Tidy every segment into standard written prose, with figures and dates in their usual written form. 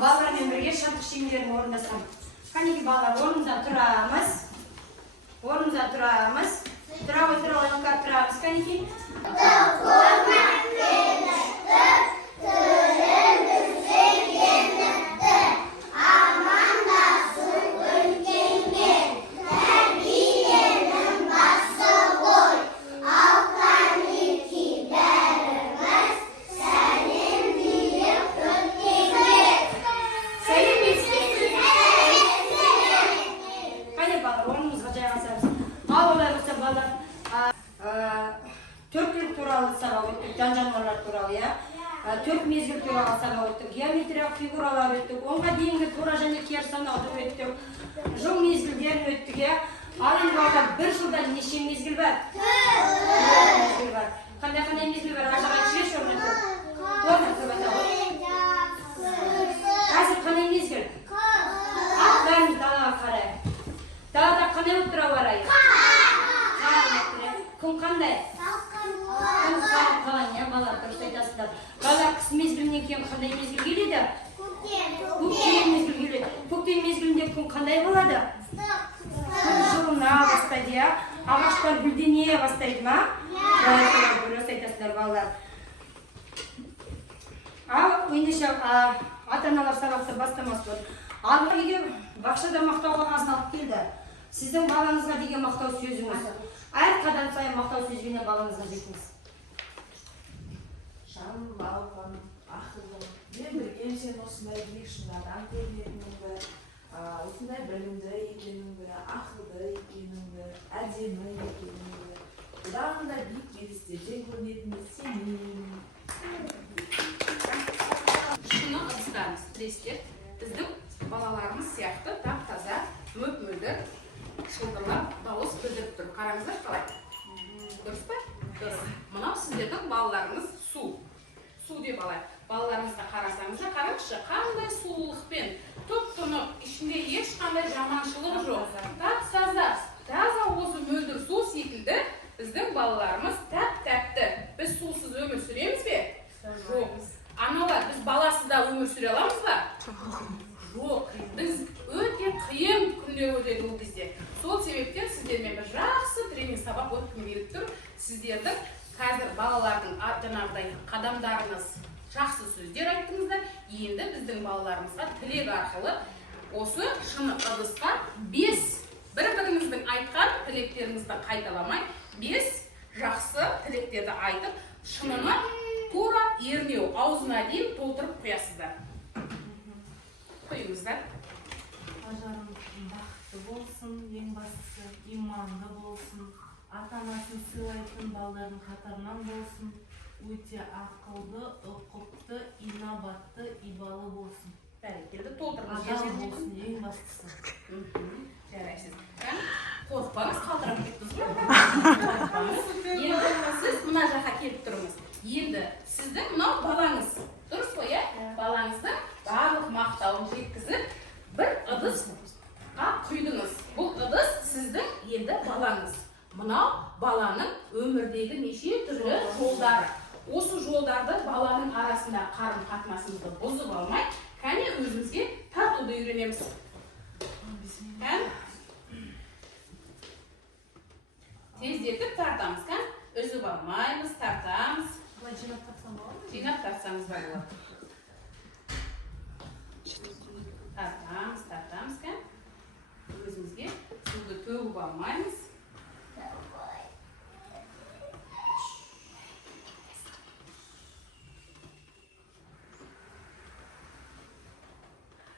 Балалармен бірге шаттық шеңберін орындасам. Қанеки балалар, орнымыздан тұрамыз. Орнымыздан тұрамыз. Тұра оянып тұрамыз. Қанеки? Төрт мезгіл туралы сабақ өттік, геометриялық фигуралар өттік, онға дейінгі тура және теріс санауды өттік, жыл мезгілдерін өттік. Ал енді балалар, бір жылдан неше мезгіл бар? Мезгіл бар. Қандай мезгіл бар? Ажаға жіберші орнатып. Орнатып атау. Қазір қандай мезгіл? Аттарымыз далаға қарай. Далада қандай болып тұра барайық? Күн қандай? Балалар, дұрыс айтасыздар. Балалар, қыс мезгілінен кейін қандай мезгіл келеді? Көктем мезгіл келеді. Көктем мезгілінде күн қандай болады? Күн жылына бастайды, ағаштар гүлдене бастайды ма? Дұрыс айтасыздар, балалар. Ал ендеше ата-аналар сабақты бастамас болды. Ал үйге бақшада мақтау қағазын алып келді. Сіздің балаңызға деген мақтау сөзіңіз. Әр қадам сайын мақтау сөзбенен балаңызға жетіңіз. Жаным, балғым, ақылым, мен білген сен осындай биік шыңдардан көрінетініңді, осындай білімді екеніңді, ақылды екеніңді, әдемі екеніңді, бұдан да биік белестерден көрінетініңді сенемін. Шыны ыдыстарымыз, пресстер біздің балаларымыз сияқты тап-таза, мөп-мөлдір, шылдырлап, дауыс білдіріп тұр. Қараңыздар қалай? Дұрыс па? Дұрыс. Мынау сіздердің балаларыңыз су деп алайық. Балаларыңызға қарасаңыздар, қараңызшы, қандай сұлулықпен, тұп-тұнық, ішінде ешқандай жаманшылық жоқ. Тап-таза, таза осы мөлдір су секілді біздің балаларымыз тәп-тәпті. Біз сусыз өмір сүреміз бе? Жоқ. Аналар, біз баласызда өмір сүре аламыз ба? Жоқ. Біз өте қиын күндер өтеді ол бізде. Сол себептен сіздермен бір жақсы тренинг сабақ өткім келіп тұр. Сіздердің қазір балалардың жаңағыдай қадамдарыңыз жақсы сөздер айттыңыздар. Енді біздің балаларымызға тілек арқылы осы шыны ыдысқа 5 бір-біріңіздің айтқан тілектеріңізді қайталамай 5 жақсы тілектерді айтып, шыныны тура ернеу аузына дейін толтырып қоясыздар. Қойыңыздар. Ажарым бақытты болсын, ең бастысы иманды болсын, ата-анасын сыйлайтын балалардың қатарынан болсын, өте ақылды, ұқыпты, инабатты, ибалы болсын. Бәрекелді, толтырыңыз. Адам болсын, ең бастысы. Жарайсыз. Қорықпаңыз, қалтырап кеттіңіз ғой. Енді сіз мына жаққа келіп тұрыңыз. Енді сіздің мынау балаңыз. Дұрыс қой, иә? Балаңыздың барлық мақтауын жеткізіп, бір ыдысқа құйдыңыз. Бұл ыдыс сіздің енді балаңыз. Мынау баланың өмірдегі неше түрлі жолдары. Осы жолдарды баланың арасында қарым-қатынасымызды бұзып алмай, кәне өзімізге тартуды үйренеміз. Тездетіп тартамыз, үзіп алмаймыз, тартамыз. Жинап тартсаңыз бар болады. Тартамыз, өзімізге суды төгіп алмаймыз.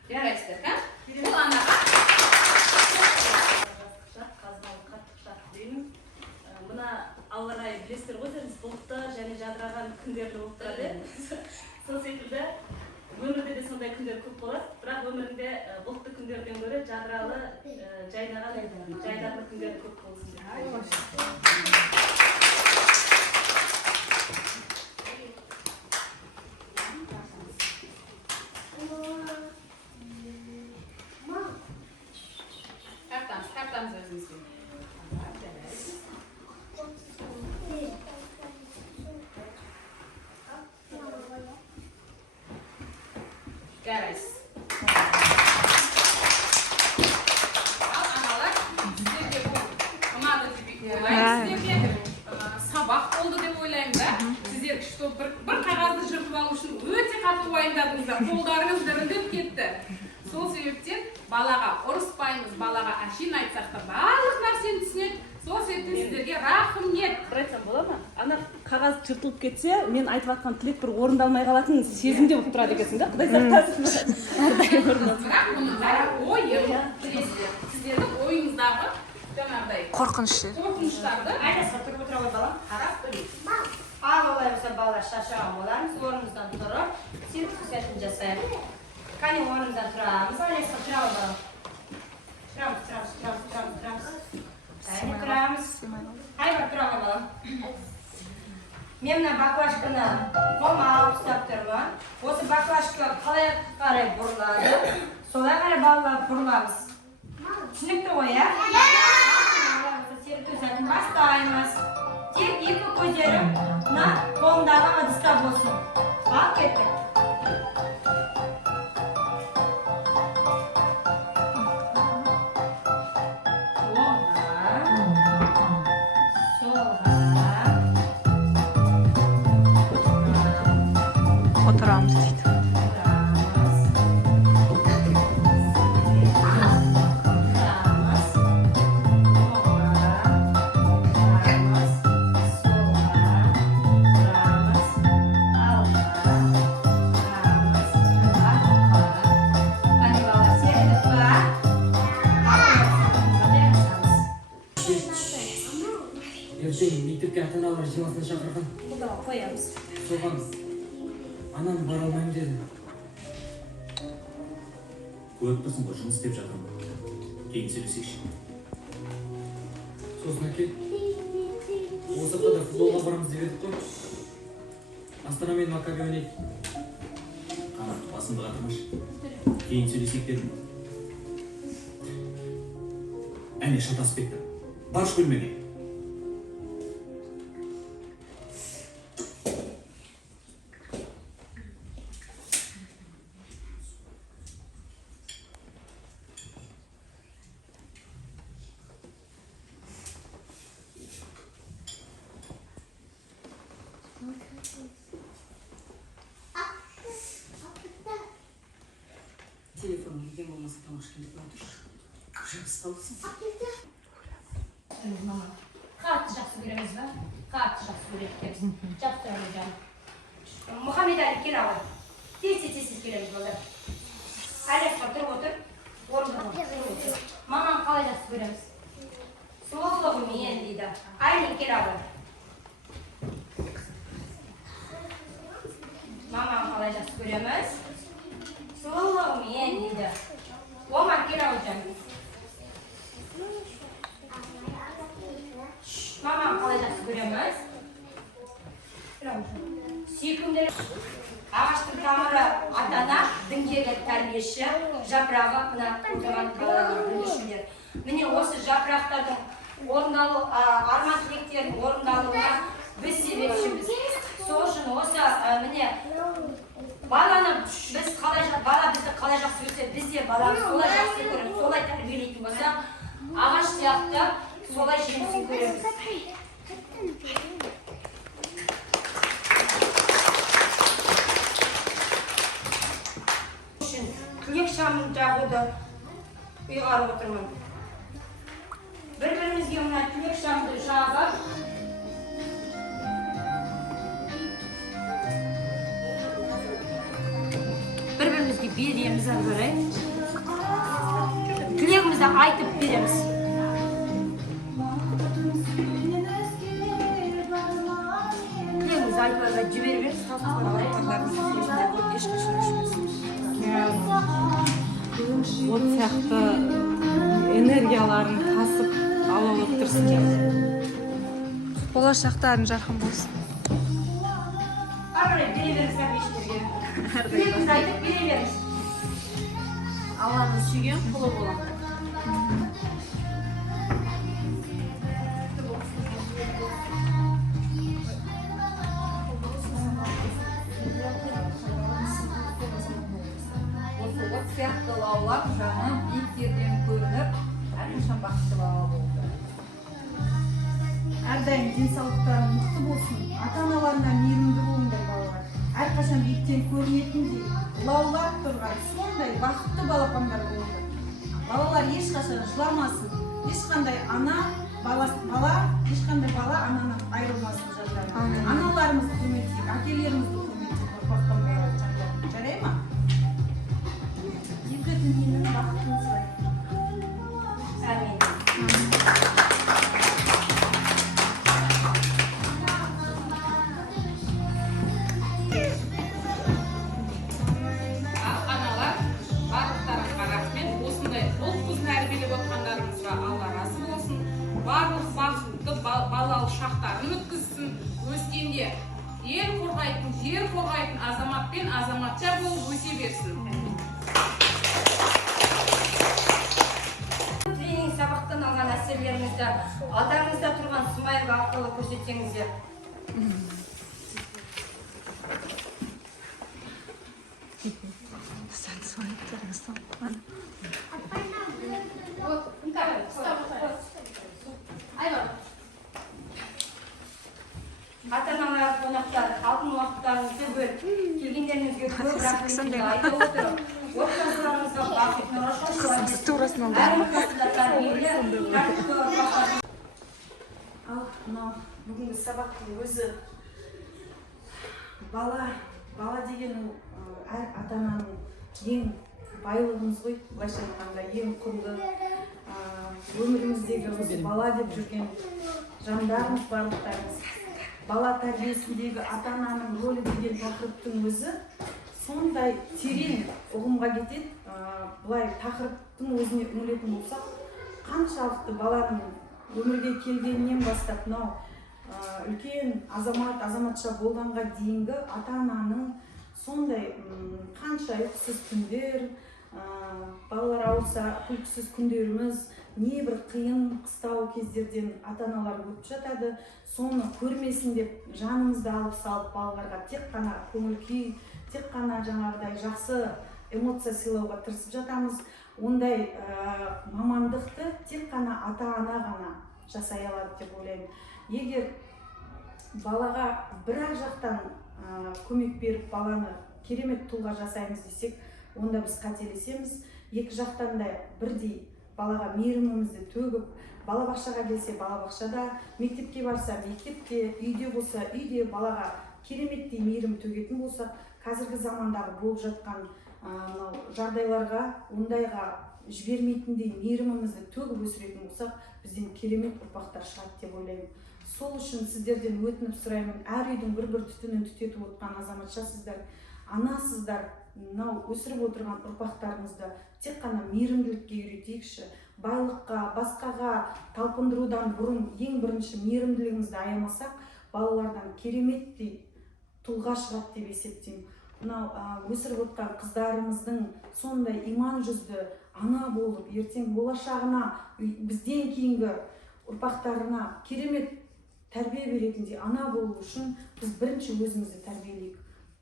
Жарайсыздар, бұл анаға мына ауа райы білесіздер ғой, бұлтты және жадыраған күндерді болып тұрады. Сол секілді өмірде де сондай күндер көп болады, бірақ өмірінде бұлтты күндерден гөрі жадыралы, жайдарлы күндер көп болсын. Тартамыз өзімізге. Жарайсыз. что bir qog'ozni yirtib olish uchun o'ta qattiq o'yindadingizlar. Qo'llarimiz dirildib ketdi. Сол себептен балаға ұрыспаймыз, балаға әшейін айтсақ та барлық нәрсені түсінеді. Сол себептен сіздерге рахмет. бір айтсам бола ма? Ана қағаз жыртылып кетсе, мен айтып жатқан тілек бір орындалмай қалатын сезімде болып тұрады екенсің да? Құдай сақтасын. Әрдайым орындалсын. Бірақ бұның бәрі ойын, білесіздер. Сіздердің ойыңыздағы жаңағыдай қорқыныштарды Айласқа тұрып отыра ғой балам. қарап білейік. Ал олай болса балалар шаршаған болармыз. Орнымыздан тұрып, серік түсетін жасайық. Қане орнымыздан тұрамыз. Айласқа тұра ғой балам. Тұрамыз. Қане тұрамыз. Айбар тұра ғой балам. Мен мына баклажканы қолыма алып ұстап тұрмын. Осы баклажка қалай қарай бұрылады? Солай қарай балалар бұрыламыз. Түсінікті ғой, ә? Серік түсетін бастаймыз. Тек екі көздерім мына қолымдағы ыдыста болсын. Ал кеттік. Отырамыз дейді. ертең мектепке ата-аналар жиналысына шақырған. Бұда қоямыз. Соған анам бара алмаймын деді. Көріп тұрсың ғой, жұмыс істеп жатырмын. Кейін сөйлесейікші. Сосын әке, осы аптада футболға барамыз деп едік қой. Астана мен Маккаби ойнайды. Қанат, басымды қатырмашы. Кейін сөйлесейік дедім. Әне шатасып кетті. Баршы бөлмеге. Телефон үйден болмаса тамақ келіп отыршы. Жұмыста болсын. Мама, қатты жақсы көреміз ба? Қатты жақсы көреді екенбіз. Жақсы көреміз жаным. Мұхаммед әлі кел ағай. Тез келеміз балдар. Айласқа тұрып отыр. Орындығын тұрып отыр. Мамам қалай жақсы көреміз? Сұлулығымен дейді. Айлин кел ағай. Мамам қалай жақсы көреміз? Сұлулығымен дейді. Омар кел ағай жаным. Мамам қалай жақсы көреміз? Сүйкімділік. Ағаштың тамыры ата-ана, діңгегі тәрбиеші, жапырағы мына тұрған бүлдіршіндер. Міне осы жапырақтардың орындалу, арман тілектердің орындалуына біз себепшіміз. Сол үшін осы міне баланы біз бала бізді қалай жақсы көрсе, біз де баланы солай жақсы көреміз, солай тәрбиелейтін болса, ағаш сияқты солай жемісін көреміз. Тілек шамын жағуды ұйғарып отырмын. Бір-бірімізге мына тілек шамды жағып, бір-бірімізге береміз әрі. Тілегімізді айтып береміз. Тілегімізді айтып жіберіп От сияқты энергияларын тасып ала отырсын. Болашақтарын жарқын болсын. Арбай бере беріңіз әбештерге. Тілегімізді айтып бере беріңіз. Алланың сүйген құлы болады. От сияқты лаулап жаңа биіктерден көрініп, әрқашан бақытты бала болды. әрдайым денсаулықтары мықты болсын, ата-аналарына мейірімді болыңдар балалар. Әрқашан биіктен көрінетіндей, лаулап тұрған сондай бақытты балапандар болыңдар. Балалар ешқашан жыламасын, ешқандай ешқандай бала ананан айырылмасын жандарынан. Аналарымызды құрметтейік, әкелерімізді құрметтейік, ұрпақтан болар жандарынан. Жарай ма? Екі дүниенің бақытын сұрайық. Әмин. Аналар, барлықтарыңызға рахмет. Осындай ұл-қыз тәрбиелеп отқандарыңызға Алла разы болсын. Барлық бақытты балалық шақтарын өткізсін. Өскенде ел қорғайтын, жер қорғайтын азамат пен азаматша болып өсе берсін. Тренинг сабақтан алған әсерлеріңізді алдарыңызда тұрған смайл арқылы көрсетсеңіздер. Sen soyutlarınızdan. Ата-аналар, қонақтар, алтын уақыттарыңызды бөліп, келгендеріңізге көп рахметімді айта отырып, отбасыларыңызға бақыт, Ал мынау бүгінгі сабақтың өзі бала деген әр ата-ананың ең байлығымыз ғой, былайша айтқанда ең құнды өміріміздегі осы бала деп жүрген жандарымыз барлықтарымыз. Бала тәрбиесіндегі ата-ананың рөлі деген тақырыптың өзі сондай терең ұғымға кетеді. Бұлай тақырыптың өзіне үңілетін болсақ, қаншалықты баланың өмірге келгеннен бастап мынау үлкен азаматша болғанға дейінгі ата-ананың сондай қанша ұйқысыз күндер, балалар ауырса күлкісіз күндеріміз, небір қиын қыстау кездерден ата-аналар өтіп жатады. Соны көрмесін деп жанымызды алып салып балаларға тек қана көңіл күй, тек қана жаңағыдай жақсы эмоция сыйлауға тырысып жатамыз. Ондай мамандықты тек қана ата-ана ғана жасай алады деп ойлаймын. Егер балаға бір жақтан көмек беріп баланы керемет тұлға жасаймыз десек, онда біз қателесеміз. Екі жақтан да бірдей балаға мейірімімізді төгіп, балабақшаға келсе балабақшада, мектепке барса мектепте, үйде болса үйде балаға кереметтей мейірім төгетін болсақ, қазіргі замандағы болып жатқан жағдайларға, ондайға жібермейтіндей мейірімімізді төгіп өсіретін болсақ, бізден керемет ұрпақтар шығады деп ойлаймын. Сол үшін сіздерден өтініп сұраймын, әр үйдің бір-бір түтінін түтетіп отқан азаматшасыздар, анасыздар, мынау өсіріп отырған ұрпақтарыңызды тек қана мейірімділікке үйретейікші. Байлыққа, басқаға талпындырудан бұрын ең бірінші мейірімділігімізді аямасақ, балалардан кереметтей тұлға шығады деп есептеймін. Мынау өсіріп отқан қыздарымыздың сондай иман жүзді ана болып, ертең болашағына, бізден кейінгі ұрпақтарына керемет тәрбие беретіндей ана болу үшін біз бірінші өзімізді тәрбиелейік.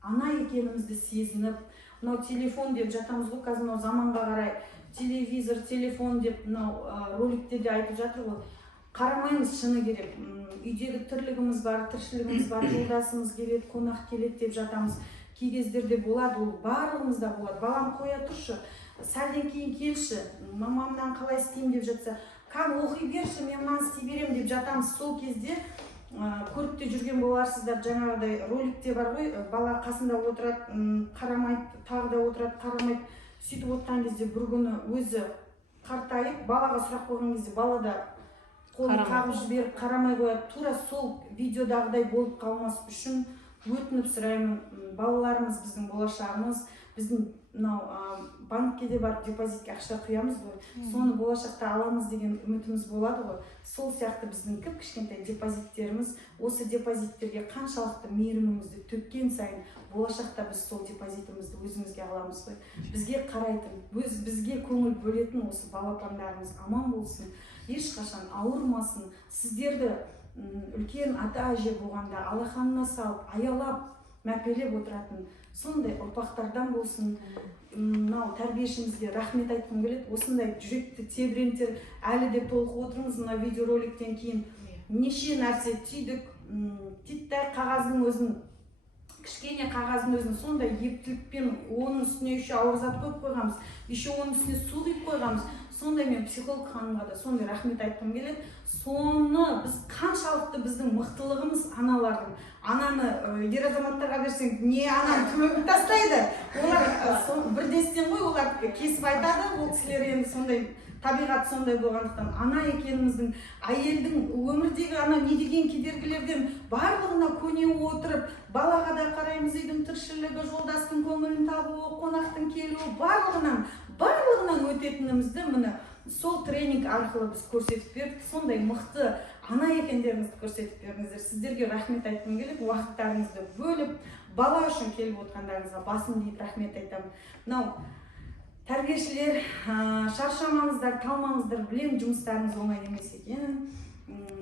Ана екенімізді сезініп, мынау телефон деп жатамыз ғой, қазір мынау заманға қарай телевизор, телефон деп мынау роликте де айтып жатыр ғой. Қарамаймыз, шыны керек. Үйдегі тірлігіміз бар, тіршілігіміз бар, жолдасымыз келеді, қонақ келеді деп жатамыз. Кей кездерде болады, ол барлығымызда болады. Балам қоя тұршы, сәлден кейін келші, мамамнан қалай істеймін деп жатса, кәм оқи берші, мен мынаны істей берем деп жатамыз. Сол кезде көріп те жүрген боларсыздар, жаңағыдай роликте бар ғой, бала қасында отырады, қарамайды, тағы да отырады, қарамайды. Сөйтіп отқан кезде бір күні өзі қартайып, балаға сұрақ қойған кезде бала да қолын қағып жіберіп қарамай қояды. Тура сол видеодағыдай болып қалмас үшін өтініп сұраймын, балаларымыз біздің болашағымыз. Біздің мынау банкке де барып депозитке ақша құямыз ғой, соны болашақта аламыз деген үмітіміз болады ғой. Сол сияқты біздің кішкентай депозиттеріміз, осы депозиттерге қаншалықты мейірімімізді төккен сайын болашақта біз сол депозитімізді өзімізге аламыз ғой. Бізге қарайтын, бізге көңіл бөлетін осы балапандарымыз аман болсын, ешқашан ауырмасын. Сіздерді үлкен ата-әже болғанда алақанына салып, аялап, мәпелеп отыратын сондай ұрпақтардан болсын. Мынау тәрбиешімізге рахмет айтқым келеді. Осындай жүректі тебірентер әлі де толқып отырмыз мына видеороликтен кейін. неше нәрсе түйдік, титтай қағаздың өзін, кішкене қағаздың өзін сондай ептілікпен оның үстіне еще ауыр зат қойып қойғанбыз, еще оның үстіне су құйып қойғанбыз. Сондай мен психолог ханымға да сондай рахмет айтқым келеді. Соны біз қаншалықты біздің мықтылығымыз аналардың. Ананы ер азаматтарға берсең, не ананы түмегіп тастайды. Олар бірдестен ғой, олар кесіп айтады, ол кісілер енді сондай табиғат сондай болғандықтан ана екеніміздің, әйелдің өмірдегі ана не деген кедергілерден барлығына көне отырып, балаға да қараймыз, үйдің тіршілігі, жолдастың көңілін табуы, қонақтың келуі, барлығынан өтетінімізді міне сол тренинг арқылы біз көрсетіп бердік. Сондай мықты ана екендеріңізді көрсетіп бердіңіздер. Сіздерге рахмет айтқым келеді. Уақыттарыңызды бөліп, бала үшін келіп отырғандарыңызға басым дейіп рахмет айтамын. Мынау тәрбиешілер, шаршамаңыздар, талмаңыздар, білем жұмыстарыңыз оңай емес екенін.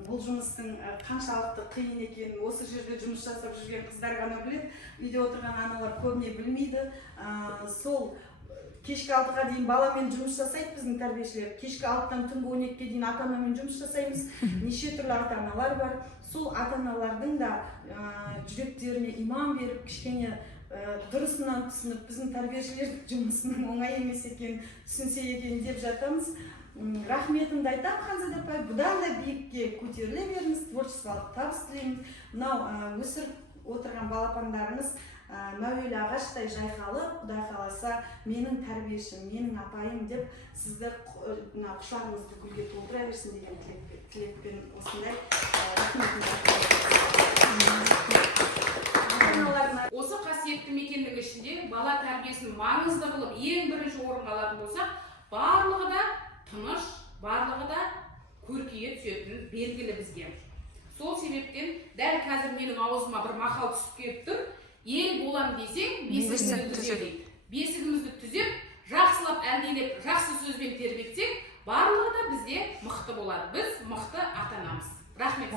Бұл жұмыстың қаншалықты қиын екенін осы жерде жұмыс жасап жүрген қыздар ғана біледі. Үйде отырған аналар көбіне білмейді. Сол кешкі 6-ға дейін баламен жұмыс жасайды біздің тәрбиешілер. Кешкі 6-тан түнгі 12-ге дейін ата-анамен жұмыс жасаймыз. Неше түрлі ата-аналар бар. Сол ата-аналардың да жүректеріне иман беріп, кішкене дұрысынан түсініп, біздің тәрбиешілер жұмысының оңай емес екенін түсінсе екен деп жатамыз. Рахметімді айтамын, Ханзада апай, бұдан да биікке көтеріле беріңіз, творчестволық табыс тілейміз. Мынау өсіріп отырған балапандарыңыз мәуелі ағаштай жайқалып, Құдай қаласа, менің тәрбиешім, менің апайым деп сізді құшағыңызды гүлге толтыра берсін деген тілекпен осындай Осы қасиетті мекеннің ішінде бала тәрбиесін маңызды қылып ең бірінші орынға алатын болсақ, барлығы да тыныш, барлығы да көркейе түсетіні белгілі бізге. Сол себептен дәл қазір менің аузыма бір мақал түсіп келіп тұр. Ел болам десең, бесігімізді түзеп дейді. Бесігімізді түзеп, жақсылап әлдилеп, жақсы сөзбен тербетсек, барлығы да бізде мықты болады. Біз мықты ата-анамыз. Рахмет.